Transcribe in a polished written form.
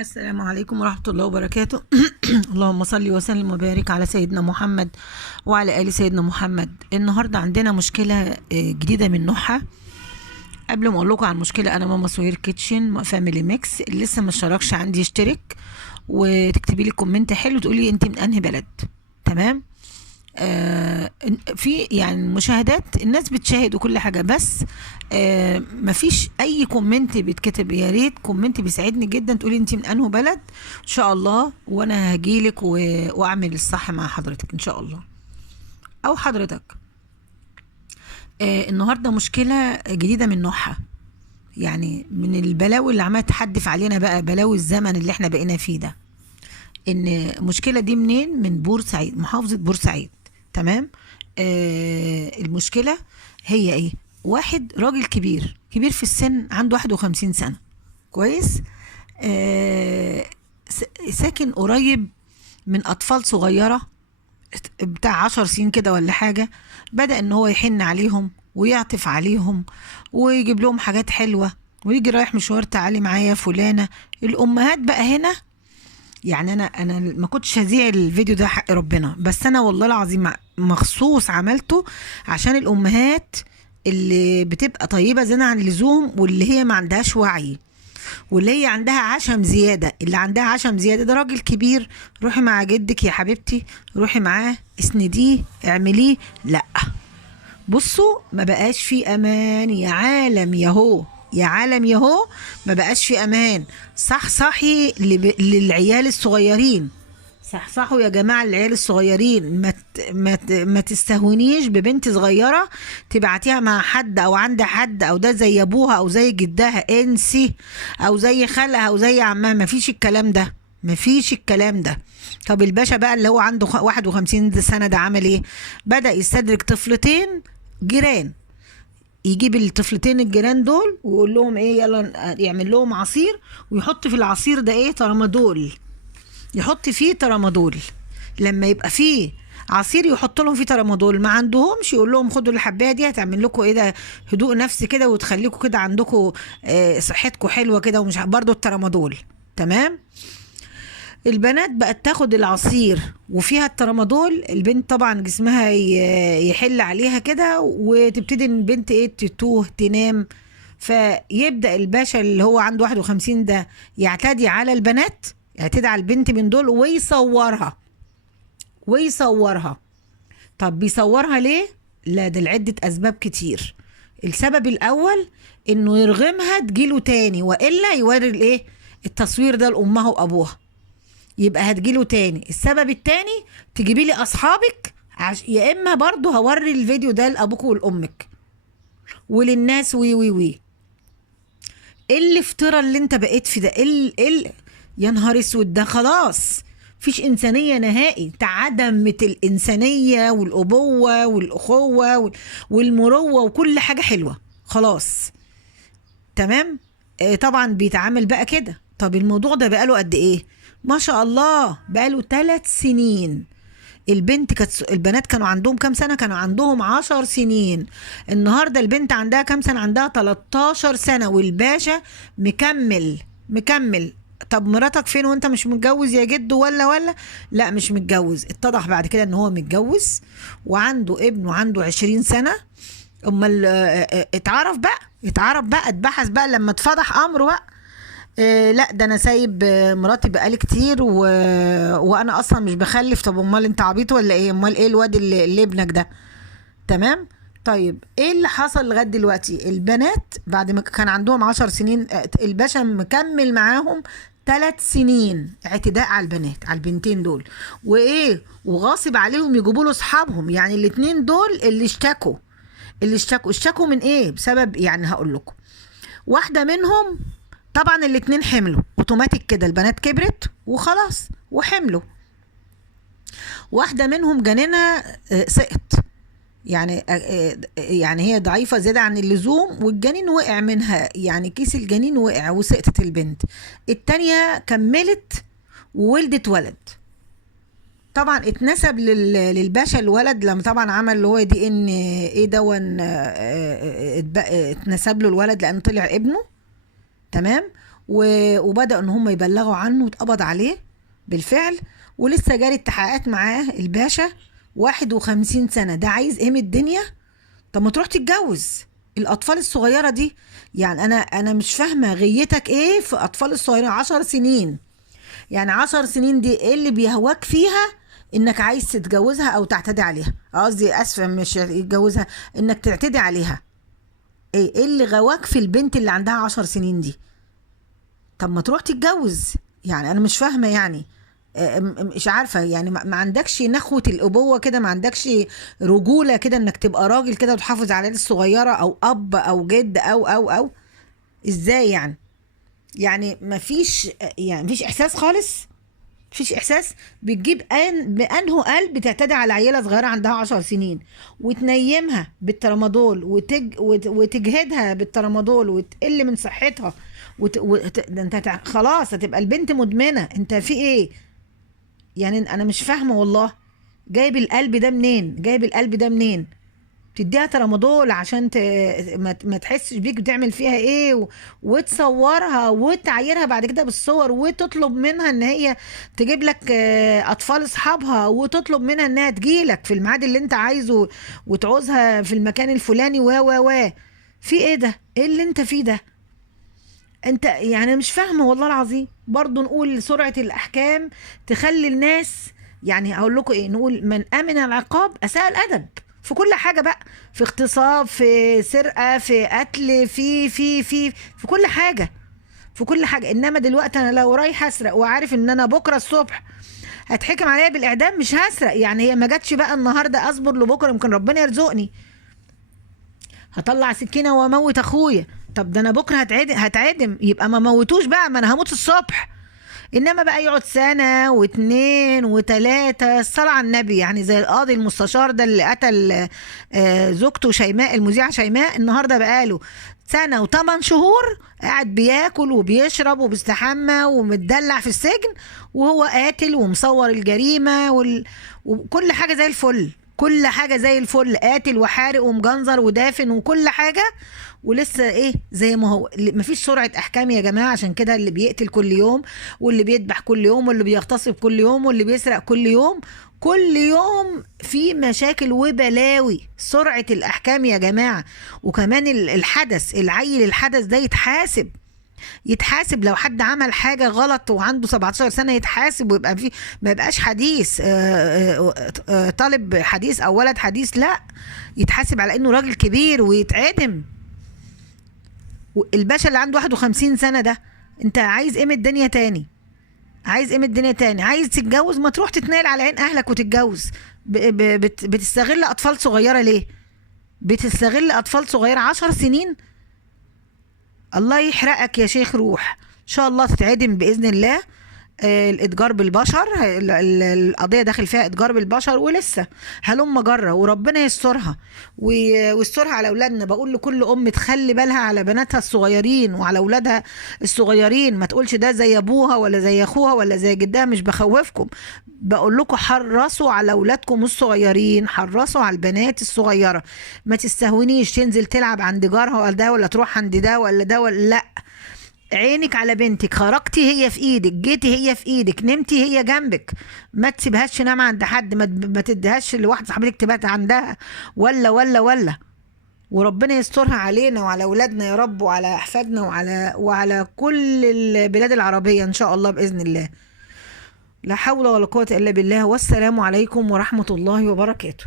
السلام عليكم ورحمة الله وبركاته. اللهم صل وسلم وبارك على سيدنا محمد وعلى آل سيدنا محمد. النهاردة عندنا مشكلة جديدة من نوعها. قبل ما اقول لكم عن المشكلة، انا ماما سوير كيتشن فاميلي ميكس. اللي لسه ما اشتركش عندي يشترك وتكتبي لي كومنت حلو تقولي انت من انهي بلد. تمام. في يعني مشاهدات، الناس بتشاهد وكل حاجة، بس مفيش اي كومنت بيتكتب. يا ريت كومنت بيساعدني جدا، تقولي انت من انه بلد ان شاء الله، وانا هجيلك واعمل الصح مع حضرتك ان شاء الله او حضرتك. النهارده مشكلة جديدة من نوعها، يعني من البلاوي اللي عماله تحدف علينا، بقى بلاوي الزمن اللي احنا بقينا فيه ده. ان المشكله دي منين؟ من بورسعيد، محافظه بورسعيد. تمام. المشكله هي ايه؟ واحد راجل كبير كبير في السن، عنده 51 سنه. كويس. ساكن قريب من اطفال صغيره بتاع 10 سنين كده ولا حاجه. بدأ ان هو يحن عليهم ويعطف عليهم ويجيب لهم حاجات حلوه، ويجي رايح مشوار تعالي معايا فلانه. الامهات بقى هنا، يعني انا ما كنتش هذيع الفيديو ده حق ربنا، بس انا والله العظيم مخصوص عملته عشان الامهات اللي بتبقى طيبه زيادة عن اللزوم، واللي هي ما عندهاش وعي، واللي هي عندها عشم زياده. اللي عندها عشم زياده ده راجل كبير، روحي مع جدك يا حبيبتي، روحي معاه، اسنديه، اعمليه. لا، بصوا، ما بقاش في امان يا عالم ياهو، يا عالم ياهو، ما بقاش في امان. صحصحي للعيال الصغيرين، صحصحوا يا جماعه العيال الصغيرين. ما تستهونيش ببنت صغيره تبعتيها مع حد او عند حد، او ده زي ابوها او زي جدها، انسي، او زي خالها او زي عمها. ما فيش الكلام ده، ما فيش الكلام ده. طب الباشا بقى اللي هو عنده 51 سنه ده عمل ايه؟ بدأ يستدرك طفلتين جيران، يجيب الطفلتين الجيران دول ويقول لهم ايه، يلا يعمل لهم عصير، ويحط في العصير ده ايه؟ ترامادول. يحط فيه ترامادول. لما يبقى فيه عصير يحط لهم فيه ترامادول. ما عندهمش يقول لهم خدوا الحبايه دي هتعمل لكم ايه ده، هدوء نفسي كده، وتخليكم كده عندكم صحتكم حلوه كده، ومش برضو الترامادول. تمام. البنات بقت تاخد العصير وفيها الترامادول، البنت طبعا جسمها يحل عليها كده، وتبتدي البنت ايه، تتوه، تنام. فيبدأ الباشا اللي هو عنده 51 ده يعتدي على البنات، يعتدي على البنت من دول ويصورها، ويصورها. طب بيصورها ليه؟ لا، ده لعدة أسباب كتير. السبب الأول إنه يرغمها تجيله تاني، وإلا يوري الإيه؟ التصوير ده لأمها وأبوها، يبقى هتجيله تاني. السبب التاني، تجيبي لي اصحابك يا اما برضو هوري الفيديو ده لابوك ولامك وللناس، وي وي وي. ايه الافتراء اللي انت بقيت في ده؟ يا نهار اسود، ده خلاص مفيش انسانيه نهائي. تعدمت الانسانيه والابوه والاخوه والمروه وكل حاجه حلوه، خلاص. تمام. طبعا بيتعامل بقى كده. طب الموضوع ده بقاله قد ايه؟ ما شاء الله بقاله 3 سنين. البنات كانوا عندهم كام سنة؟ كانوا عندهم 10 سنين. النهاردة البنت عندها كام سنة؟ عندها 13 سنة، والباشا مكمل مكمل. طب مراتك فين وانت مش متجوز يا جد؟ ولا لا، مش متجوز. اتضح بعد كده ان هو متجوز وعنده ابنه عنده 20 سنة. امال اتعرف بقى، اتبحث بقى لما اتفضح امره بقى. لا، ده انا سايب مراتي بقالي كتير وانا اصلا مش بخلف. طب امال انت عبيط ولا ايه؟ امال ايه الواد اللي ابنك ده؟ تمام. طيب ايه اللي حصل لغايه دلوقتي؟ البنات بعد ما كان عندهم 10 سنين، الباشا مكمل معاهم 3 سنين اعتداء على البنات، على البنتين دول، وايه، وغاصب عليهم يجيبوا له اصحابهم. يعني الاتنين دول اللي اشتكوا من ايه؟ بسبب، يعني هقول لكم. واحده منهم، طبعا الاتنين حملوا اوتوماتيك كده، البنات كبرت وخلاص وحملوا. واحدة منهم جنينها سقط، يعني هي ضعيفة زيادة عن اللزوم، والجنين وقع منها، يعني كيس الجنين وقع وسقطت البنت. التانية كملت وولدت ولد. طبعا اتنسب للباشا الولد، لما طبعا عمل اللي هو دي ان ايه دون، اتنسب له الولد لان طلع ابنه. تمام. وبدأوا ان هم يبلغوا عنه واتقبض عليه بالفعل، ولسه جاري التحقيقات معاه الباشا. 51 سنة، ده عايز ايه من الدنيا؟ طب ما تروح تتجوز الاطفال الصغيرة دي. يعني انا مش فاهمة غيتك ايه في اطفال الصغيرين 10 سنين. يعني 10 سنين دي ايه اللي بيهواك فيها انك عايز تتجوزها او تعتدي عليها؟ قصدي اسفة، مش يتجوزها، انك تعتدي عليها. ايه اللي غواك في البنت اللي عندها 10 سنين دي؟ طب ما تروح تتجوز. يعني انا مش فاهمة يعني. مش عارفة يعني، ما عندكش نخوة الأبوة كده؟ ما عندكش رجولة كده انك تبقى راجل كده وتحافظ على العيال الصغيرة، او اب او جد او ازاي يعني؟ يعني مفيش احساس خالص. مفيش احساس. بتجيب بانه قلب تعتدي على عيله صغيره عندها 10 سنين، وتنيمها بالترامادول، وتجهدها بالترامادول، وتقل من صحتها، ده انت خلاص هتبقى البنت مدمنه. انت في ايه يعني؟ انا مش فاهمه والله. جايب القلب ده منين؟ جايب القلب ده منين؟ تديها ترامادول عشان ما تحسش بيك بتعمل فيها ايه، وتصورها وتعايرها بعد كده بالصور، وتطلب منها ان هي تجيب لك اطفال اصحابها، وتطلب منها انها تجيلك في الميعاد اللي انت عايزه، وتعوزها في المكان الفلاني و في ايه ده؟ ايه اللي انت فيه ده؟ انت يعني مش فاهمه والله العظيم. برضو نقول سرعة الاحكام تخلي الناس، يعني هقول لكم ايه، نقول من امن العقاب اساء الادب في كل حاجة بقى، في اغتصاب، في سرقة، في قتل، في كل حاجة، في كل حاجة. انما دلوقتي انا لو رايح اسرق وعارف ان انا بكرة الصبح هتحكم عليا بالاعدام، مش هسرق. يعني هي ما جاتش بقى النهاردة اصبر لبكرة يمكن ربنا يرزقني، هطلع سكينة واموت اخويا. طب ده انا بكرة هتعدم، يبقى ما موتوش بقى، ما انا هموت الصبح. انما بقى يقعد سنة واتنين وتلاتة، الصلاة على النبي. يعني زي القاضي المستشار ده اللي قتل زوجته شيماء، المذيعة شيماء، النهاردة بقاله سنة و8 شهور قاعد بياكل وبيشرب وبيستحمى ومتدلع في السجن، وهو قاتل ومصور الجريمة وكل حاجة زي الفل. كل حاجة زي الفل، قاتل وحارق ومجنزر ودافن وكل حاجة، ولسه ايه زي ما هو. مفيش سرعة احكام يا جماعة. عشان كده اللي بيقتل كل يوم، واللي بيذبح كل يوم، واللي بيغتصب كل يوم، واللي بيسرق كل يوم، كل يوم في مشاكل وبلاوي. سرعة الاحكام يا جماعة. وكمان الحدث، العيل الحدث ده يتحاسب لو حد عمل حاجة غلط وعنده 17 سنة، يتحاسب ويبقى فيه، ما يبقاش حديث طالب حديث او ولد حديث، لا، يتحاسب على انه راجل كبير ويتعدم. الباشا اللي عنده 51 سنة ده، انت عايز ايه من الدنيا تاني؟ عايز ايه من الدنيا تاني؟ عايز تتجوز؟ ما تروح تتنقل على عين اهلك وتتجوز. بتستغل اطفال صغيرة ليه؟ بتستغل اطفال صغيرة 10 سنين. الله يحرقك يا شيخ روح. ان شاء الله تتعدم باذن الله. الاتجار بالبشر، القضيه داخل فيها اتجار بالبشر، ولسه هلم جره، وربنا يسترها ويسترها على اولادنا. بقول لكل ام تخلي بالها على بناتها الصغيرين وعلى اولادها الصغيرين. ما تقولش ده زي ابوها ولا زي اخوها ولا زي جدها. مش بخوفكم، بقول لكم حرصوا على اولادكم الصغيرين، حرصوا على البنات الصغيره. ما تستهونيش تنزل تلعب عند جارها ولا ده، ولا تروح عند ده ولا ده ولا لا. عينك على بنتك، خرجتي هي في ايدك، جيتي هي في ايدك، نمتي هي جنبك. ما تسيبهاش تنام عند حد، ما تديهاش لواحده صاحبتك تبات عندها ولا. وربنا يسترها علينا وعلى اولادنا يا رب، وعلى احفادنا، وعلى كل البلاد العربيه ان شاء الله باذن الله. لا حول ولا قوه الا بالله. والسلام عليكم ورحمه الله وبركاته.